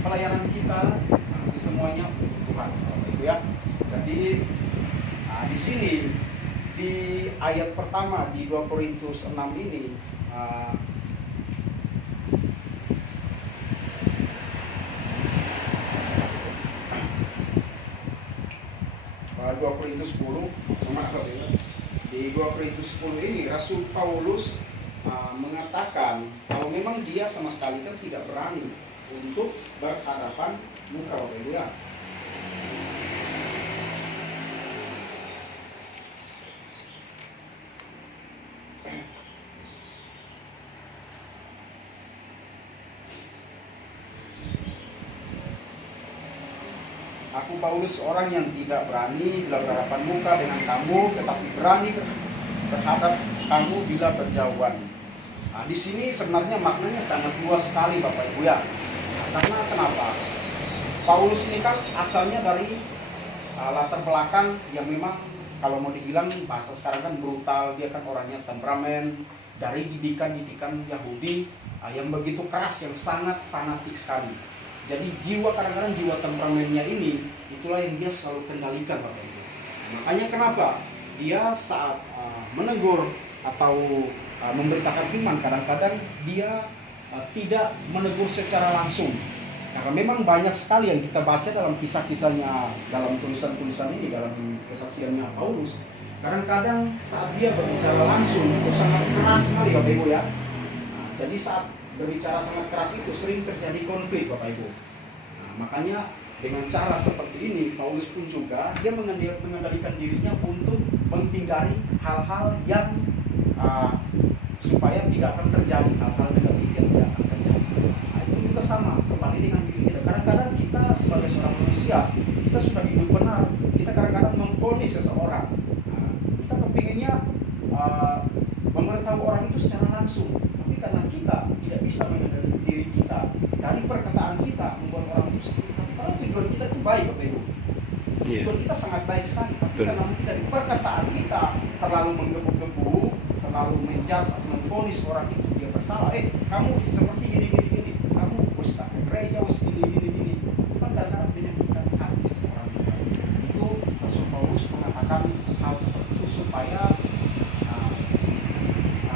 pelayanan kita semuanya untuk Tuhan, Bapak Ibu ya. Jadi di sini di ayat pertama di 2 Korintus 6 ini 2 Korintus 10, di 2 Korintus 10 ini Rasul Paulus mengatakan kalau memang dia sama sekali kan tidak berani untuk berhadapan muka, Bapak Ibu ya. Aku Paulus orang yang tidak berani bila berhadapan muka dengan kamu, tetapi berani berhadap kamu bila berjauhan. Nah, di sini sebenarnya maknanya sangat luas sekali, Bapak Ibu ya. Karena kenapa? Paulus ini kan asalnya dari latar belakang yang memang kalau mau dibilang bahasa sekarang kan brutal. Dia kan orangnya temperamen, dari didikan Yahudi yang begitu keras, yang sangat fanatik sekali. Jadi kadang-kadang jiwa temperamennya ini, itulah yang dia selalu kendalikan, Bapak Ibu. Makanya kenapa dia saat menegur atau memberitakan firman, kadang-kadang dia tidak menegur secara langsung. Karena memang banyak sekali yang kita baca dalam kisah-kisahnya, dalam tulisan-tulisan ini, dalam kesaksiannya Paulus. Kadang-kadang saat dia berbicara langsung itu sangat keras sekali, Bapak Ibu ya. Jadi saat berbicara sangat keras itu sering terjadi konflik, Bapak Ibu. Nah, makanya dengan cara seperti ini Paulus pun juga dia mengendalikan dirinya untuk menghindari hal-hal yang supaya tidak akan terjadi hal-hal negatif yang tidak akan terjadi. Nah, itu juga sama kembali dengan diri kita. Kadang-kadang kita sebagai seorang manusia, kita sudah hidup benar, kita kadang-kadang memvonis seseorang. Nah, kita kepinginnya memberitahu orang itu secara langsung. Karena kita tidak bisa mengendalikan diri kita, dari perkataan kita membuat orang itu sakit. Tapi kalau tujuan kita itu baik, Bapak Ibu, tujuan kita sangat baik sekali. Tapi karena mungkin dari perkataan kita terlalu menggebu-gebu, terlalu menjudge atau memvonis orang itu dia bersalah. Kamu seperti gini, kamu ustaz gereja gini. Itu kan kadang-kadang menyakitkan hati seseorang. Itu Rasul Paulus mengatakan hal seperti itu supaya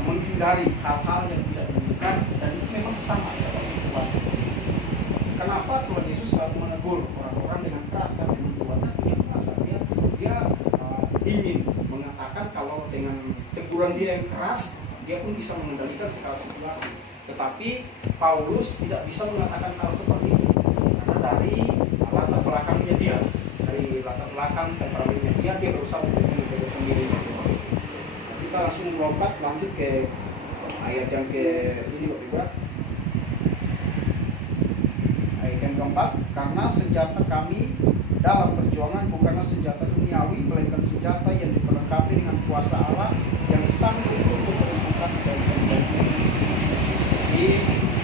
menghindari hal-hal yang tidak diinginkan, dan itu memang sama seperti Tuhan. Kenapa Tuhan Yesus selalu menegur orang-orang dengan keras? Karena memang Tuhan yang merasa dia ingin mengatakan kalau dengan teguran dia yang keras, dia pun bisa mengendalikan segala situasi. Tetapi Paulus tidak bisa mengatakan hal seperti itu karena dari latar belakangnya dia, dari latar belakang temperamennya dia berusaha untuk mengendalikan dirinya. Kita langsung melompat lanjut ke ayat yang ke ini, Bapak Ibu. Ayat yang keempat, karena senjata kami dalam perjuangan bukanlah senjata duniawi, melainkan senjata yang diperlengkapi dengan kuasa Allah yang sanggup untuk menumbuhkan kebaikan.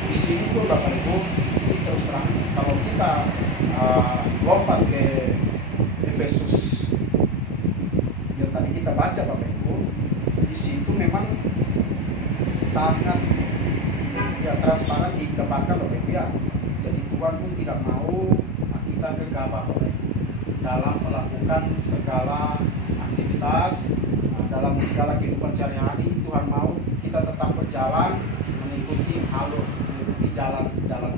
Di sini pun Bapak Ibu, ini terus terang kalau kita lompat ke Efesus yang tadi kita baca, Bapak Ibu, di situ memang sangat transparan digambarkan, Bapak Ibu ya. Jadi Tuhan pun tidak mau kita gegabah, Bapak Ibu, dalam melakukan segala aktivitas, dalam segala kehidupan sehari-hari. Tuhan mau kita tetap berjalan mengikuti jalan Tuhan.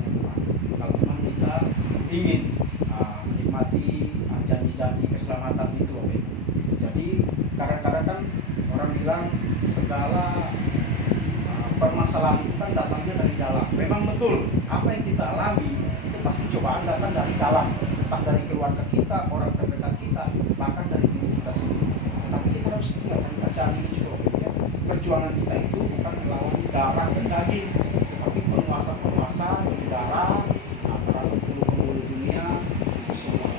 Kalau memang kita ingin menikmati janji-janji keselamatan itu, Bapak Ibu. Jadi kadang-kadang kan orang bilang segala permasalahan itu kan datangnya dari dalam. Memang betul, apa yang kita alami itu pasti cobaan datang dari dalam, entah dari keluarga kita, orang terdekat kita, bahkan dari diri kita sendiri. Tapi kita harus ingat dan bacaan ini juga, ya. Perjuangan kita itu bukan melawan darah dan daging, tapi penguasa-penguasa di darah, penghulu-penghulu dunia, itu semua.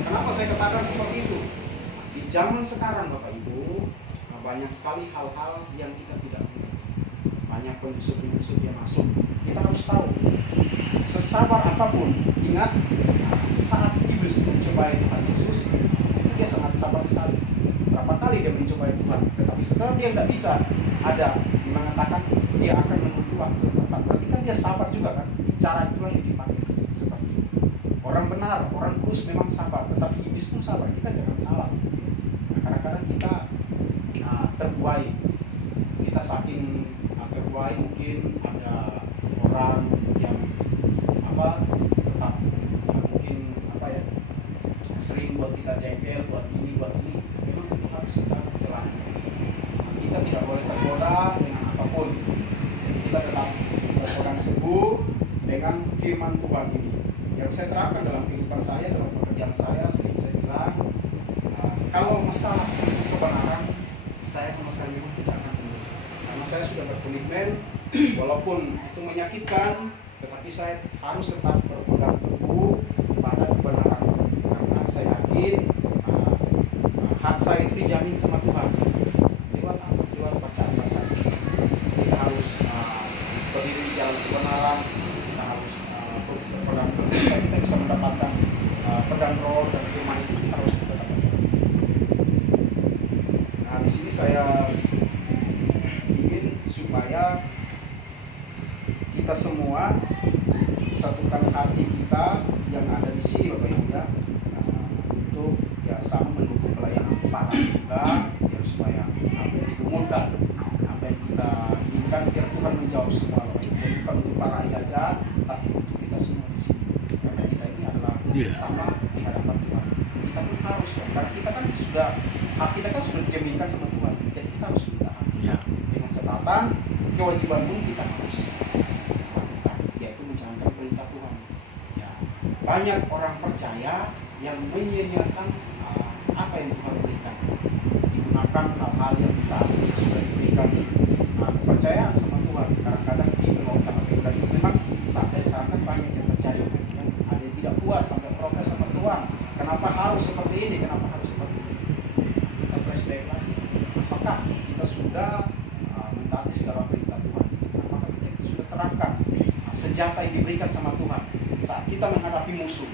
Kenapa saya katakan seperti itu? Di zaman sekarang, Bapak Ibu, banyak sekali hal-hal yang kita tidak mengerti. Banyak penyusup-penyusup yang masuk. Kita harus tahu, sesabar apapun, ingat, saat iblis mencobai Tuhan Yesus, itu dia sangat sabar sekali. Berapa kali dia mencobai Tuhan, tetapi setelah dia nggak bisa, ada yang mengatakan dia akan menuntut waktu tempat. Berarti kan dia sabar juga kan. Cara itulah yang dipakai seperti itu. benar, orang kudus memang sabar, tetapi iblis pun sabar. Kita jangan salah. Nah, kadang-kadang kita terbuai. Kita saking terbuai, mungkin ada orang yang tetap mungkin sering buat kita jengkel, buat ini. Memang itu harus kita jalani. Kita tidak boleh tergoda dengan apapun. Kita tetap berpegang teguh dengan firman Tuhan ini. Yang saya terapkan dalam kehidupan saya, dalam pekerjaan saya, sering saya bilang, kalau masalah kebenaran, saya sama sekali memang tidak akan mundur. Karena saya sudah berkomitmen, walaupun itu menyakitkan, tetapi saya harus tetap berpegang teguh pada kebenaran. Karena saya yakin hak saya itu dijamin sama Tuhan. Lewat bacaan-bacaan kita harus berdiri di jalan kebenaran, kita harus berpegang teguh supaya kita bisa mendapatkan pedang roh dan firman itu kita harus berpegang teguh. Nah, di sini saya ingin supaya kita semua satukan hati kita yang ada di sini, Bapak Ibu ya, untuk ya sama mendukung pelayanan para juga, ya, supaya apa yang digumulkan, apa yang kita inginkan, biar Tuhan menjawab semua, Bapak Ibu. Bukan untuk para aja, tapi untuk kita semua di sini. Karena kita ini adalah sama di hadapan Tuhan. Kita pun harus, karena kita kan sudah, hak kita kan sudah dijaminkan sama Tuhan. Jadi kita harus minta hak kita dengan catatan kewajiban pun kita harus lakukan, yaitu menjalankan perintah Tuhan. Ya, banyak orang percaya yang menyia-nyiakan apa yang Tuhan berikan, digunakan hal-hal yang saat itu sudah diberikan kepercayaan sama Tuhan. Kadang-kadang dibelokkan dan itu memang sampai sekarang kan banyak yang percaya, kan ada yang tidak puas sampai protes sama Tuhan. Kenapa harus seperti ini? Kenapa harus seperti ini? Kita flashback lagi. Apakah kita sudah mentaati segala perintah Tuhan? Apakah kita sudah terapkan senjata yang diberikan sama Tuhan saat kita menghadapi musuh?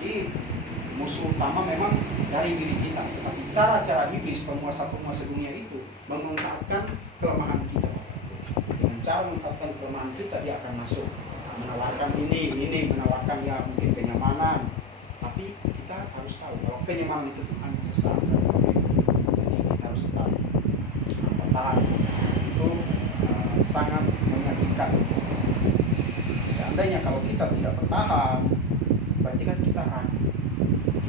Jadi musuh utama memang dari diri kita, tetapi cara-cara iblis, penguasa dunia itu memanfaatkan kelemahan kita. Dengan cara memanfaatkan kelemahan kita, dia akan masuk menawarkan ini menawarkan ya mungkin kenyamanan, tapi kita harus tahu kalau kenyamanan itu Tuhan sesat. Jadi kita harus tetap bertahan. Itu sangat menyakitkan. Seandainya kalau kita tidak bertahan, berarti kan kita ragu.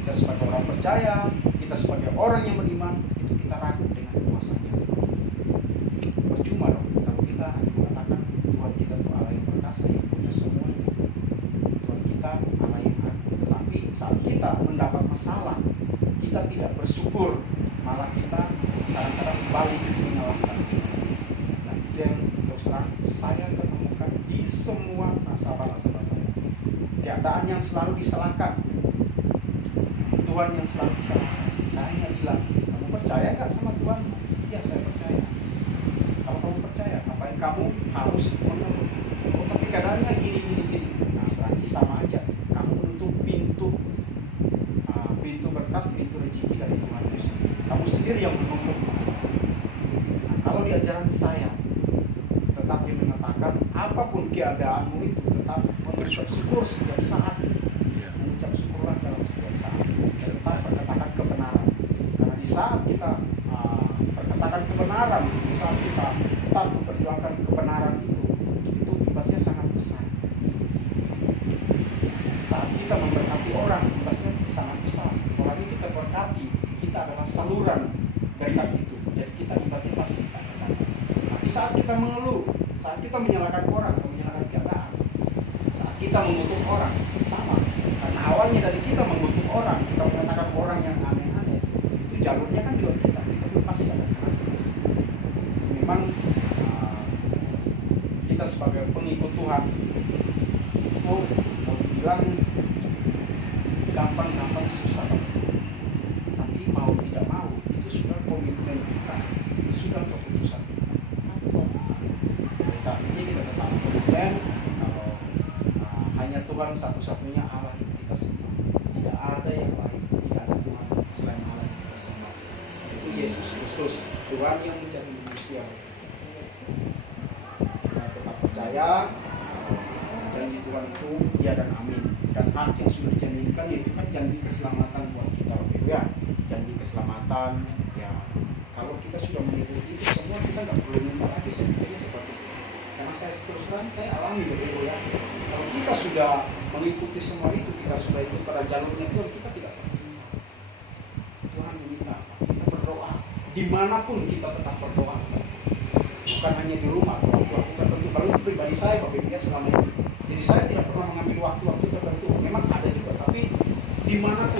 Kita sebagai orang percaya, kita sebagai orang yang beriman, itu kita ragu dengan kuasanya Tuhan. Percuma dong kalau kita hanya mengatakan Tuhan kita itu Allah yang perkasa, yang punya semuanya. Tuhan kita Allah yang agung. Tetapi saat kita mendapat masalah, kita tidak bersyukur, malah kita kadang-kadang balik menyalahkan. Nah, itu yang terus terang saya ketemukan di semua nasabah-nasabah saya. Keadaan yang selalu disalahkan, Tuhan yang selalu disalahkan. Saya hanya bilang, kamu percaya nggak sama Tuhan? Ya, saya percaya. Kalau kamu percaya, apa yang kamu harus mengeluh? Oh, tapi keadaannya gini. Nah, berarti sama aja. Kamu menutup pintu berkat, pintu rezeki dari Tuhan Yesus. Kamu sendiri yang menutup. Nah, kalau di ajaran saya, tetap yang mengatakan apapun keadaanmu itu tetap mengucap syukur setiap saat. Mengucap syukurlah dalam setiap saat. Tetap perkatakan kebenaran. Karena di saat kita perkatakan kebenaran, di saat kita tetap memperjuangkan kebenaran itu imbasnya sangat besar. Saat kita memberkati orang, imbasnya sangat besar. Orang itu terberkati, kita adalah saluran berkat itu. Jadi kita imbasnya pasti kita berkati. Tapi saat kita mengeluh, saat kita menyalahkan orang atau menyalahkan keadaan, saat kita mengutuk orang, sama. Karena awalnya dari kita mengutuk orang, kita mengatakan orang yang aneh-aneh, itu jalurnya kan juga kita pun pasti ada keras. Memang kita sebagai pengikut Tuhan itu mau dibilang gampang susah, tapi mau tidak mau itu sudah komitmen kita, itu sudah keputusan kita. Saat ini kita tetap komitmen kalau hanya Tuhan satu-satunya Allah yang kita sembah. Tidak ada yang lain, tidak ada Tuhan selain Allah yang kita sembah. Itu Yesus Kristus, Tuhan yang menjadi manusia. Kita tetap percaya dan janji Tuhan itu ya dan amin. Dan hak yang sudah dijanjikan yaitu kan janji keselamatan buat kita, Bapak Ibu ya. Janji keselamatan ya. Kalau kita sudah mengikuti itu semua, kita nggak perlu minta lagi, saya pikirnya seperti itu. Karena saya terus terang saya alami, Bapak Ibu ya. Kalau kita sudah mengikuti semua itu, kita sudah ikut pada jalurnya Tuhan, kita tidak perlu minta. Tuhan meminta apa? Kita berdoa. Dimanapun kita tetap berdoa. Bukan hanya di rumah, bukan tentu. Kalau itu pribadi saya, Bapak Ibu ya, selama ini. Jadi saya tidak pernah mengambil waktu-waktu tertentu. Memang ada juga, tapi dimanapun